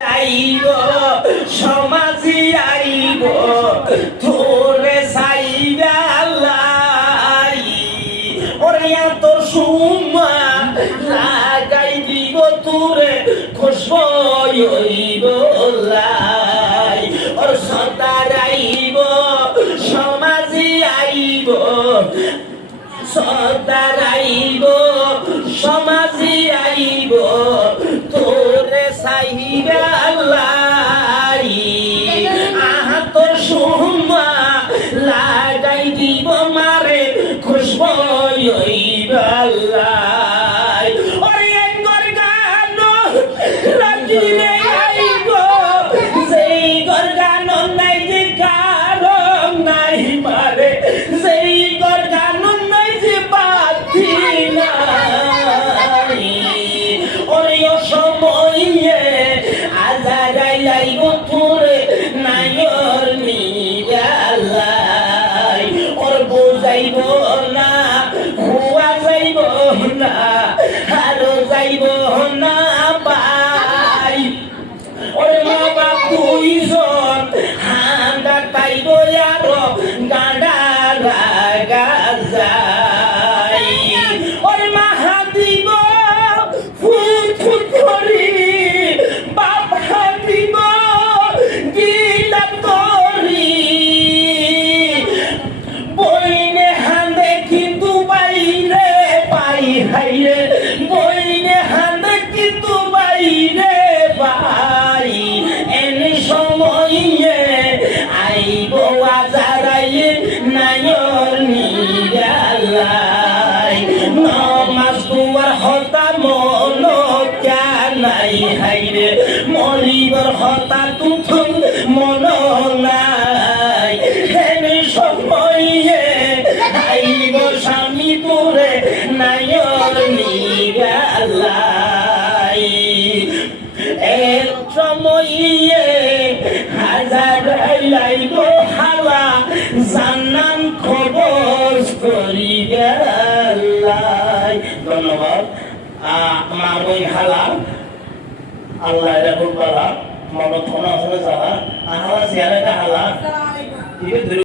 আইব সমাজি আইব তোরে সাইবা আল্লাহ ওরে এত সুমা লাগাই দিব তোরে খুশবই হইব লাই ওর সদার আইব সমাজি আইব সদার আইব সমাজি আইব তোরে সাইবা আল্লাহ আহা তোর সুমা লাগাই দিব মারে খুশবই হইব আল্লাহ ওরে একবার গান রাখিলে আইব যেই গর গান নাই যে কারণ নাই মারে যেই গর গান নাই যে বাতি নাই ওরে সময়ে আজারাই আইব তোরে নাইর নিগালাই ওর বোঝাইব না হুয়া যাইব না হারো যাইব না পাই ওরে মা বাপ দুইজন হান্দা তাইব আরো গাডা লাগা যায় ওরে মা হাতিব ফুল ফুল করি বাপ হাতিব গিলা তরি বইনে হান্দে কিন্তু বাইরে পাই হাইরে বইনে হান্দে কিন্তু বাইরে পাই এনে সময়ে আইব আজারাইয়ে নাইর নিগালাই নমাজ দুয়ার হতা মন নাই হাইরে মরিবর হতা তুথুম মন নাই এনে সময়ে আইব স্বামী তোরে নাইর নিগালাই এক সময়ে হাজার লাইব হালা জান্নান খবর করি গেলাই ধন্যবাদ আমার ওই হালা আল্লাহ রাবুল বালা মনে ফোন আসলে যারা হালা সিয়ারে হালা